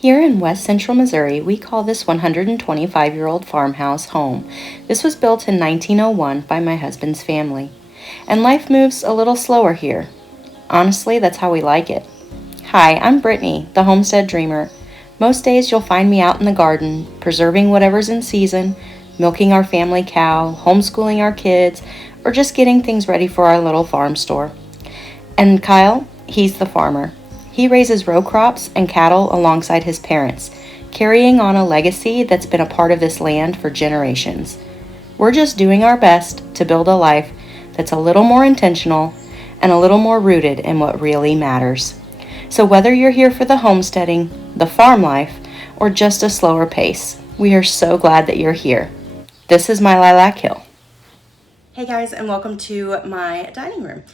Here in west central Missouri, we call this 125-year-old farmhouse home. This was built in 1901 by my husband's family. And life moves a little slower here. Honestly, that's how we like it. Hi, I'm Brittney, the Homestead Dreamer. Most days you'll find me out in the garden, preserving whatever's in season, milking our family cow, homeschooling our kids, or just getting things ready for our little farm store. And Kyle, he's the farmer. He raises row crops and cattle alongside his parents, carrying on a legacy that's been a part of this land for generations. We're just doing our best to build a life that's a little more intentional and a little more rooted in what really matters. So whether you're here for the homesteading, the farm life, or just a slower pace, we are so glad that you're here. This is my Lilac Hill. Hey guys, and welcome to my dining room.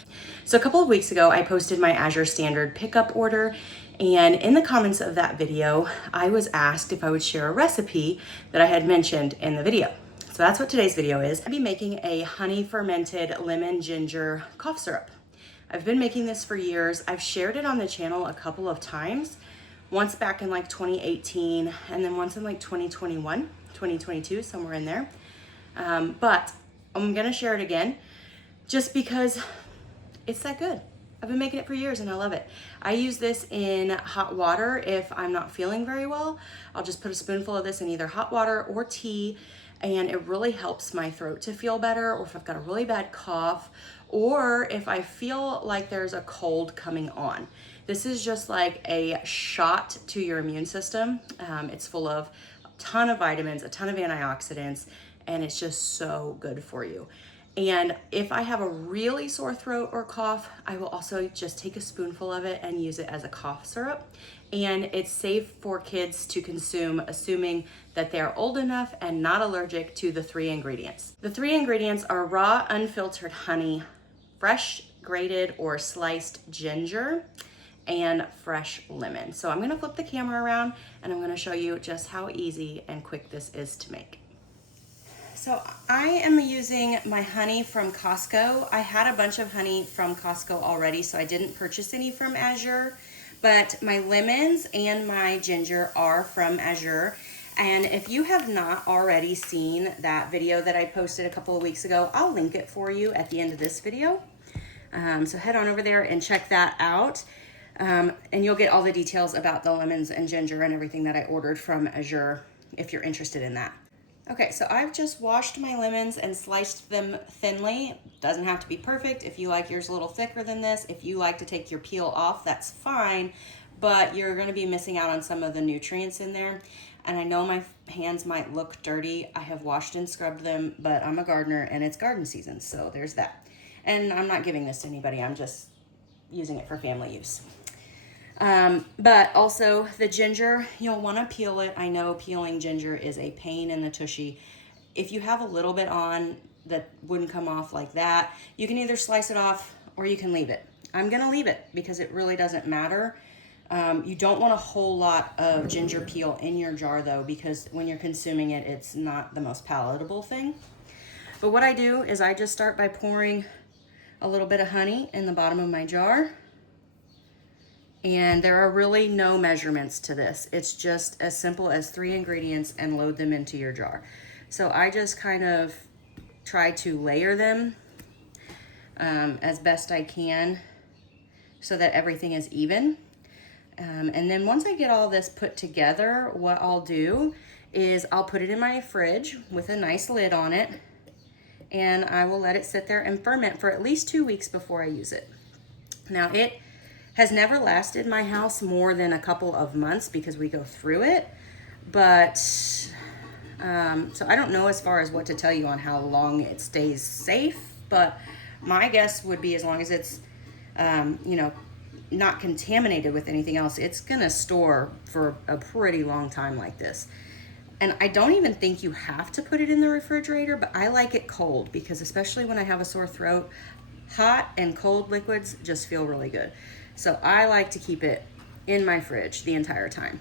So a couple of weeks ago, I posted my Azure Standard pickup order, and in the comments of that video, I was asked if I would share a recipe that I had mentioned in the video. So that's what today's video is. I'll be making a honey fermented lemon ginger cough syrup. I've been making this for years. I've shared it on the channel a couple of times, once back in like 2018, and then once in like 2021, 2022, somewhere in there. But I'm gonna share it again just because it's that good. I've been making it for years and I love it. I use this in hot water if I'm not feeling very well. I'll just put a spoonful of this in either hot water or tea, and it really helps my throat to feel better, or if I've got a really bad cough, or if I feel like there's a cold coming on. This is just like a shot to your immune system. It's full of a ton of vitamins, a ton of antioxidants, and it's just so good for you. And if I have a really sore throat or cough, I will also just take a spoonful of it and use it as a cough syrup. And it's safe for kids to consume, assuming that they're old enough and not allergic to the 3 ingredients. The 3 ingredients are raw, unfiltered honey, fresh grated or sliced ginger, and fresh lemon. So I'm gonna flip the camera around and I'm gonna show you just how easy and quick this is to make. So I am using my honey from Costco. I had a bunch of honey from Costco already, so I didn't purchase any from Azure, but my lemons and my ginger are from Azure. And if you have not already seen that video that I posted a couple of weeks ago, I'll link it for you at the end of this video. So head on over there and check that out. And you'll get all the details about the lemons and ginger and everything that I ordered from Azure if you're interested in that. Okay, so I've just washed my lemons and sliced them thinly. Doesn't have to be perfect. If you like yours a little thicker than this, if you like to take your peel off, that's fine, but you're gonna be missing out on some of the nutrients in there. And I know my hands might look dirty. I have washed and scrubbed them, but I'm a gardener and it's garden season, so there's that. And I'm not giving this to anybody, I'm just using it for family use. But also the ginger, you'll want to peel it. I know peeling ginger is a pain in the tushy. If you have a little bit on that wouldn't come off like that, you can either slice it off or you can leave it. I'm going to leave it because it really doesn't matter. You don't want a whole lot of ginger peel in your jar though, because when you're consuming it, it's not the most palatable thing. But what I do is I just start by pouring a little bit of honey in the bottom of my jar. And there are really no measurements to this. It's just as simple as 3 ingredients and load them into your jar. So I just kind of try to layer them as best I can so that everything is even. And then once I get all this put together, what I'll do is I'll put it in my fridge with a nice lid on it, and I will let it sit there and ferment for at least 2 weeks before I use it. Now it has never lasted my house more than a couple of months because we go through it. But, so I don't know as far as what to tell you on how long it stays safe, but my guess would be as long as it's, not contaminated with anything else, it's gonna store for a pretty long time like this. And I don't even think you have to put it in the refrigerator, but I like it cold because especially when I have a sore throat, hot and cold liquids just feel really good. So I like to keep it in my fridge the entire time.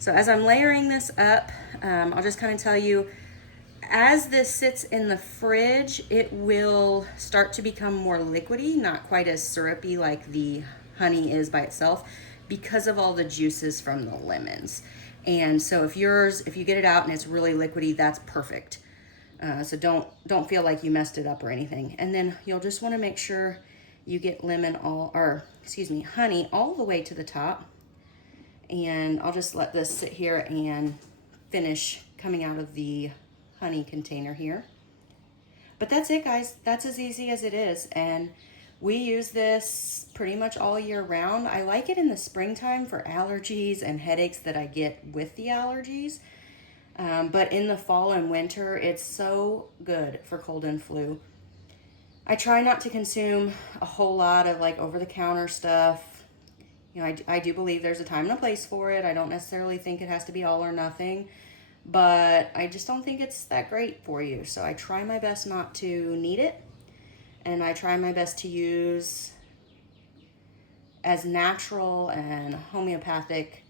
So as I'm layering this up, I'll just kind of tell you, as this sits in the fridge, it will start to become more liquidy, not quite as syrupy like the honey is by itself. because of all the juices from the lemons. And so if you get it out and it's really liquidy, that's perfect. So don't feel like you messed it up or anything. And then you'll just want to make sure you get honey all the way to the top. And I'll just let this sit here and finish coming out of the honey container here. But that's it, guys. That's as easy as it is. And we use this pretty much all year round. I like it in the springtime for allergies and headaches that I get with the allergies. But in the fall and winter, it's so good for cold and flu. I try not to consume a whole lot of like over-the-counter stuff. You know, I do believe there's a time and a place for it. I don't necessarily think it has to be all or nothing, but I just don't think it's that great for you. So I try my best not to need it, and I try my best to use as natural and homeopathic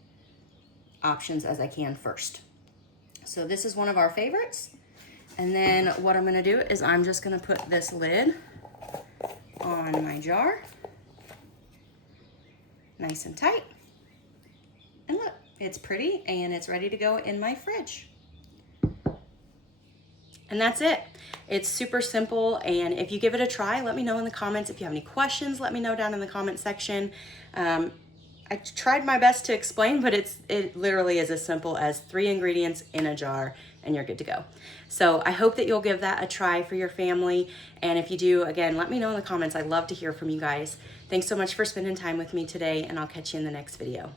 options as I can first. So this is one of our favorites. And then what I'm gonna do is I'm just gonna put this lid on my jar, nice and tight. And look, it's pretty and it's ready to go in my fridge. And that's it. It's super simple, and if you give it a try, let me know in the comments. If you have any questions, let me know down in the comment section. I tried my best to explain, but it literally is as simple as 3 ingredients in a jar and you're good to go. So I hope that you'll give that a try for your family. And if you do, again, let me know in the comments. I'd love to hear from you guys. Thanks so much for spending time with me today, and I'll catch you in the next video.